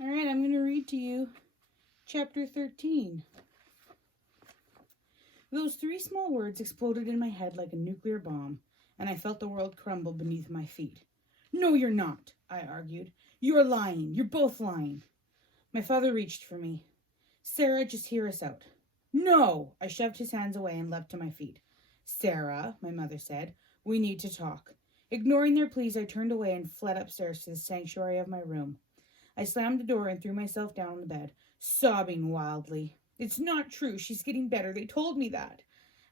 All right, I'm going to read to you chapter 13. Those three small words exploded in my head like a nuclear bomb, and I felt the world crumble beneath my feet. No, you're not, I argued. You're lying. You're both lying. My father reached for me. Sarah, just hear us out. No! I shoved his hands away and leapt to my feet. Sarah, my mother said, we need to talk. Ignoring their pleas, I turned away and fled upstairs to the sanctuary of my room. I slammed the door and threw myself down on the bed, sobbing wildly. It's not true. She's getting better. They told me that.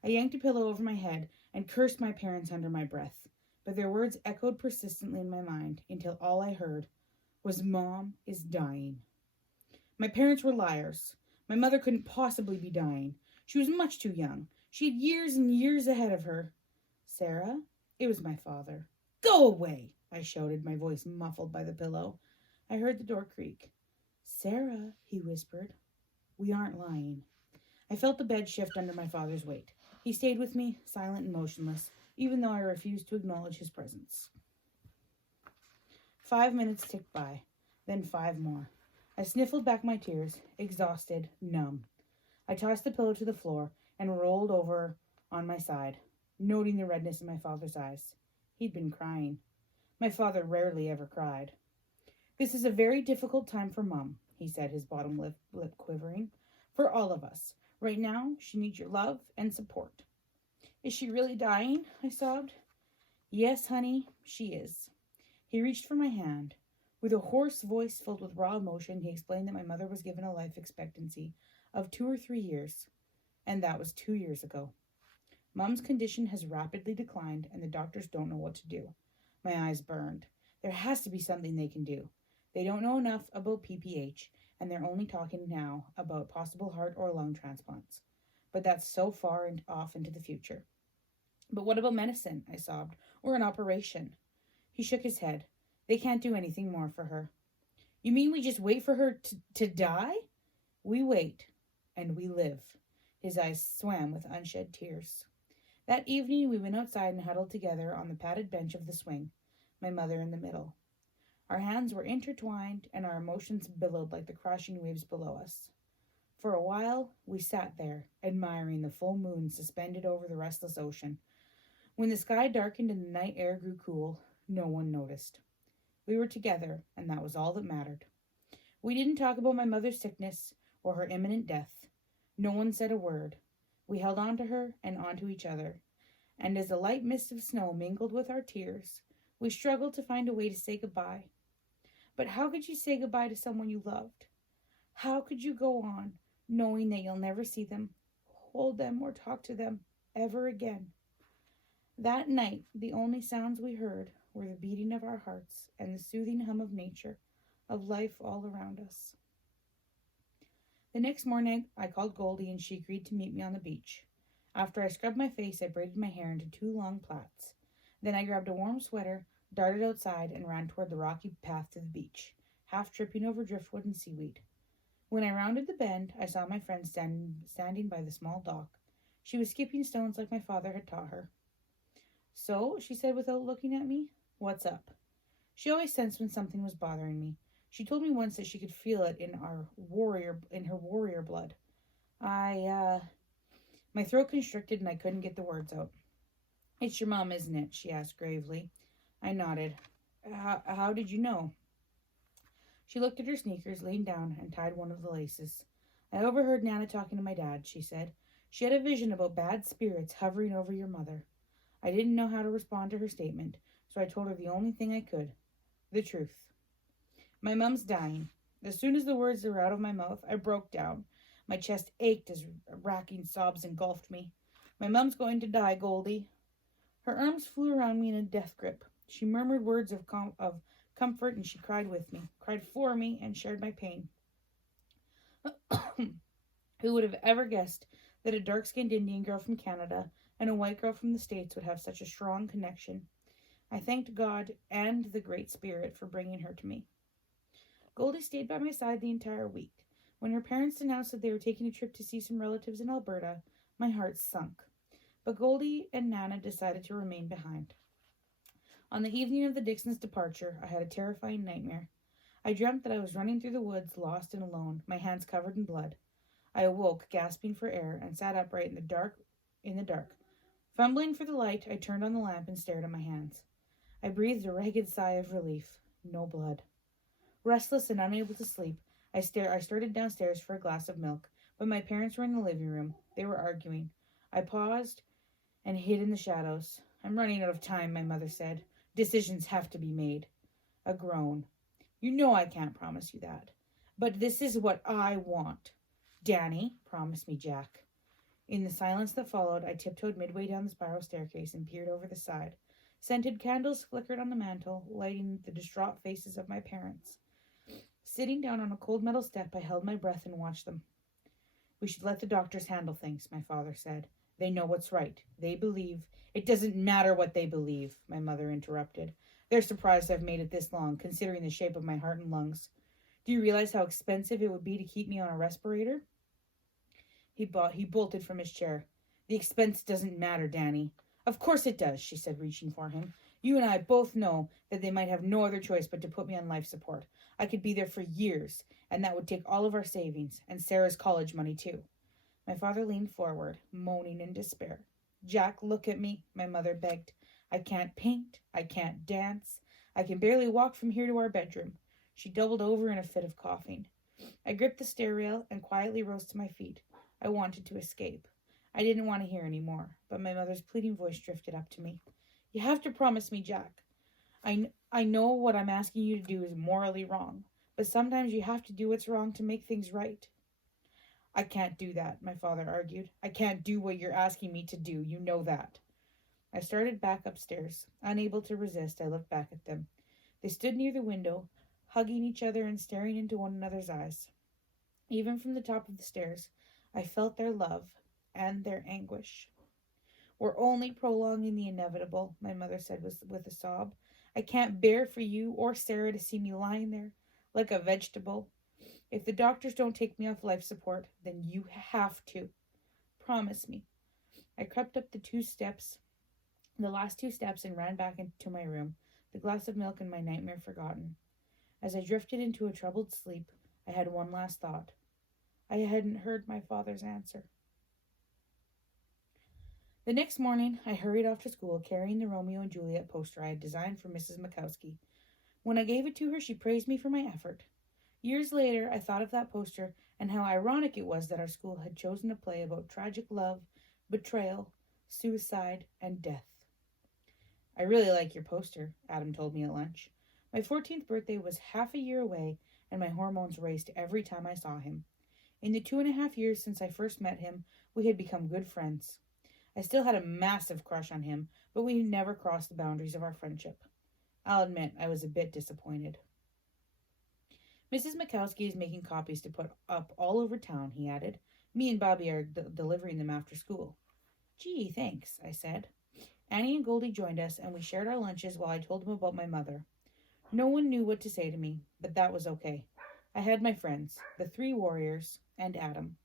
I yanked a pillow over my head and cursed my parents under my breath. But their words echoed persistently in my mind until all I heard was, Mom is dying. My parents were liars. My mother couldn't possibly be dying. She was much too young. She had years and years ahead of her. Sarah? It was my father. Go away, I shouted, my voice muffled by the pillow. I heard the door creak. Sarah, he whispered, we aren't lying. I felt the bed shift under my father's weight. He stayed with me, silent and motionless, even though I refused to acknowledge his presence. 5 minutes ticked by, then 5 more. I sniffled back my tears, exhausted, numb. I tossed the pillow to the floor and rolled over on my side, noting the redness in my father's eyes. He'd been crying. My father rarely ever cried. This is a very difficult time for Mom, he said, his bottom lip quivering. For all of us. Right now, she needs your love and support. Is she really dying? I sobbed. Yes, honey, she is. He reached for my hand. With a hoarse voice filled with raw emotion, he explained that my mother was given a life expectancy of 2 or 3 years, and that was 2 years ago. Mom's condition has rapidly declined, and the doctors don't know what to do. My eyes burned. There has to be something they can do. They don't know enough about PPH, and they're only talking now about possible heart or lung transplants. But that's so far off into the future. But what about medicine? I sobbed. Or an operation? He shook his head. They can't do anything more for her. You mean we just wait for her to die? We wait, and we live. His eyes swam with unshed tears. That evening we went outside and huddled together on the padded bench of the swing, my mother in the middle. Our hands were intertwined, and our emotions billowed like the crashing waves below us. For a while, we sat there, admiring the full moon suspended over the restless ocean. When the sky darkened and the night air grew cool, no one noticed. We were together, and that was all that mattered. We didn't talk about my mother's sickness or her imminent death. No one said a word. We held on to her and on to each other, and as the light mist of snow mingled with our tears, we struggled to find a way to say goodbye. But how could you say goodbye to someone you loved? How could you go on, knowing that you'll never see them, hold them, or talk to them ever again? That night, the only sounds we heard were the beating of our hearts and the soothing hum of nature, of life all around us. The next morning, I called Goldie and she agreed to meet me on the beach. After I scrubbed my face, I braided my hair into 2 long plaits. Then I grabbed a warm sweater, darted outside, and ran toward the rocky path to the beach, half tripping over driftwood and seaweed. When I rounded the bend, I saw my friend standing by the small dock. She was skipping stones like my father had taught her. So, she said without looking at me, what's up? She always sensed when something was bothering me. She told me once that she could feel it in her warrior blood. My throat constricted and I couldn't get the words out. It's your mom, isn't it? She asked gravely. I nodded. How did you know? She looked at her sneakers, leaned down, and tied one of the laces. I overheard Nana talking to my dad, she said. She had a vision about bad spirits hovering over your mother. I didn't know how to respond to her statement, so I told her the only thing I could. The truth. My mom's dying. As soon as the words were out of my mouth, I broke down. My chest ached as racking sobs engulfed me. My mom's going to die, Goldie. Her arms flew around me in a death grip. She murmured words of comfort, and she cried with me, cried for me, and shared my pain. Who would have ever guessed that a dark-skinned Indian girl from Canada and a white girl from the States would have such a strong connection? I thanked God and the Great Spirit for bringing her to me. Goldie stayed by my side the entire week. When her parents announced that they were taking a trip to see some relatives in Alberta, my heart sunk. But Goldie and Nana decided to remain behind. On the evening of the Dixons' departure, I had a terrifying nightmare. I dreamt that I was running through the woods, lost and alone, my hands covered in blood. I awoke, gasping for air, and sat upright in the dark. Fumbling for the light, I turned on the lamp and stared at my hands. I breathed a ragged sigh of relief. No blood. Restless and unable to sleep, I started downstairs for a glass of milk, but my parents were in the living room. They were arguing. I paused and hid in the shadows. I'm running out of time, my mother said. Decisions have to be made. A groan. You know I can't promise you that. But this is what I want. Danny, promise me, Jack. In the silence that followed, I tiptoed midway down the spiral staircase and peered over the side. Scented candles flickered on the mantel, lighting the distraught faces of my parents. Sitting down on a cold metal step, I held my breath and watched them. We should let the doctors handle things, my father said. They know what's right. They believe. It doesn't matter what they believe, my mother interrupted. They're surprised I've made it this long, considering the shape of my heart and lungs. Do you realize how expensive it would be to keep me on a respirator? He bolted from his chair. The expense doesn't matter, Danny. Of course it does, she said, reaching for him. You and I both know that they might have no other choice but to put me on life support. I could be there for years, and that would take all of our savings, and Sarah's college money too. My father leaned forward, moaning in despair. Jack, look at me, my mother begged. I can't paint. I can't dance. I can barely walk from here to our bedroom. She doubled over in a fit of coughing. I gripped the stair rail and quietly rose to my feet. I wanted to escape. I didn't want to hear any more, but my mother's pleading voice drifted up to me. You have to promise me, Jack. I know what I'm asking you to do is morally wrong, but sometimes you have to do what's wrong to make things right. I can't do that, my father argued. I can't do what you're asking me to do. You know that. I started back upstairs. Unable to resist, I looked back at them. They stood near the window, hugging each other and staring into one another's eyes. Even from the top of the stairs, I felt their love and their anguish. We're only prolonging the inevitable, my mother said with a sob. I can't bear for you or Sarah to see me lying there like a vegetable. If the doctors don't take me off life support, then you have to. Promise me. I crept up the last two steps, and ran back into my room, the glass of milk and my nightmare forgotten. As I drifted into a troubled sleep, I had one last thought. I hadn't heard my father's answer. The next morning, I hurried off to school, carrying the Romeo and Juliet poster I had designed for Mrs. Mikowski. When I gave it to her, she praised me for my effort. Years later, I thought of that poster and how ironic it was that our school had chosen a play about tragic love, betrayal, suicide, and death. I really like your poster, Adam told me at lunch. My 14th birthday was half a year away, and my hormones raced every time I saw him. In the 2.5 years since I first met him, we had become good friends. I still had a massive crush on him, but we never crossed the boundaries of our friendship. I'll admit I was a bit disappointed. Mrs. Mikowski is making copies to put up all over town, he added. Me and Bobby are delivering them after school. Gee, thanks, I said. Annie and Goldie joined us, and we shared our lunches while I told them about my mother. No one knew what to say to me, but that was okay. I had my friends, the 3 warriors, and Adam.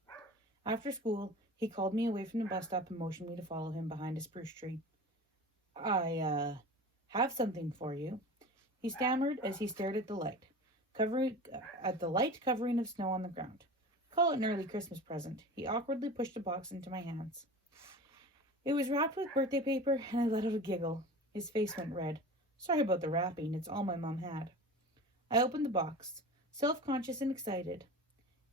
After school, he called me away from the bus stop and motioned me to follow him behind a spruce tree. I have something for you, he stammered as he stared at the light covering of snow on the ground. Call it an early Christmas present. He awkwardly pushed a box into my hands. It was wrapped with birthday paper, and I let out a giggle. His face went red. Sorry about the wrapping. It's all my mom had. I opened the box, self-conscious and excited.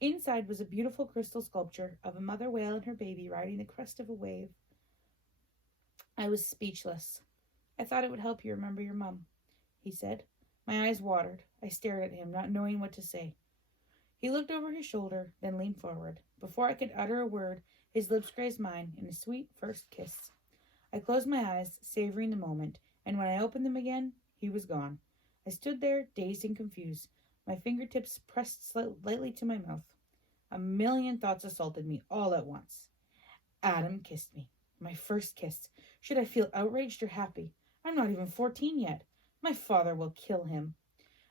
Inside was a beautiful crystal sculpture of a mother whale and her baby riding the crest of a wave. I was speechless. I thought it would help you remember your mom, he said. My eyes watered. I stared at him, not knowing what to say. He looked over his shoulder, then leaned forward. Before I could utter a word, his lips grazed mine in a sweet first kiss. I closed my eyes, savoring the moment, and when I opened them again, he was gone. I stood there, dazed and confused, my fingertips pressed lightly to my mouth. A million thoughts assaulted me all at once. Adam kissed me. My first kiss. Should I feel outraged or happy? I'm not even 14 yet. My father will kill him.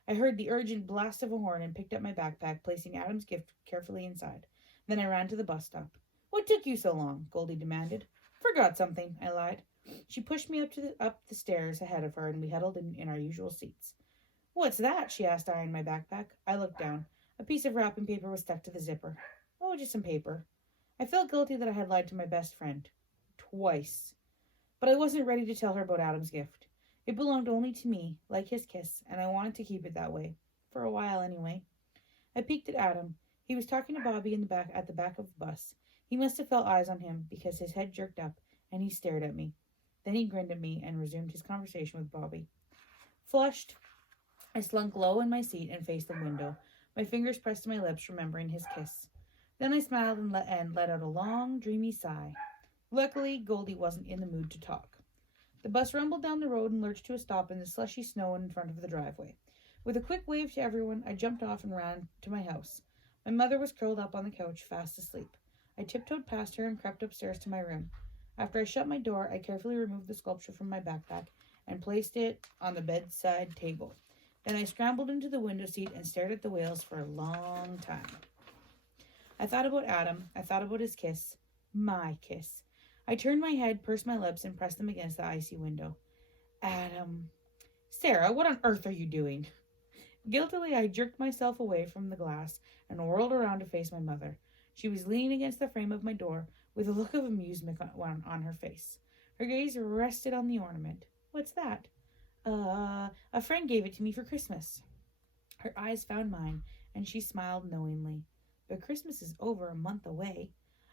I heard the urgent blast of a horn and picked up my backpack, placing Adam's gift carefully inside. Then I ran to the bus stop. What took you so long? Goldie demanded. Forgot something, I lied. She pushed me up the stairs ahead of her, and we huddled in our usual seats. What's that? She asked, eyeing my backpack. I looked down. A piece of wrapping paper was stuck to the zipper. Oh, just some paper. I felt guilty that I had lied to my best friend. Twice. But I wasn't ready to tell her about Adam's gift. It belonged only to me, like his kiss, and I wanted to keep it that way. For a while, anyway. I peeked at Adam. He was talking to Bobby at the back of the bus. He must have felt eyes on him because his head jerked up and he stared at me. Then he grinned at me and resumed his conversation with Bobby. Flushed, I slunk low in my seat and faced the window, my fingers pressed to my lips, remembering his kiss. Then I smiled and let out a long, dreamy sigh. Luckily, Goldie wasn't in the mood to talk. The bus rumbled down the road and lurched to a stop in the slushy snow in front of the driveway. With a quick wave to everyone, I jumped off and ran to my house. My mother was curled up on the couch, fast asleep. I tiptoed past her and crept upstairs to my room. After I shut my door, I carefully removed the sculpture from my backpack and placed it on the bedside table. Then I scrambled into the window seat and stared at the whales for a long time. I thought about Adam. I thought about his kiss. My kiss. I turned my head, pursed my lips, and pressed them against the icy window. Adam. Sarah, what on earth are you doing? Guiltily, I jerked myself away from the glass and whirled around to face my mother. She was leaning against the frame of my door with a look of amusement on her face. Her gaze rested on the ornament. What's that? A friend gave it to me for Christmas. Her eyes found mine, and she smiled knowingly. But Christmas is over a month away.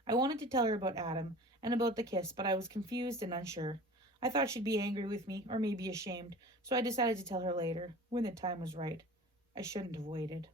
I wanted to tell her about Adam and about the kiss, but I was confused and unsure. I thought she'd be angry with me, or maybe ashamed, so I decided to tell her later, when the time was right. I shouldn't have waited.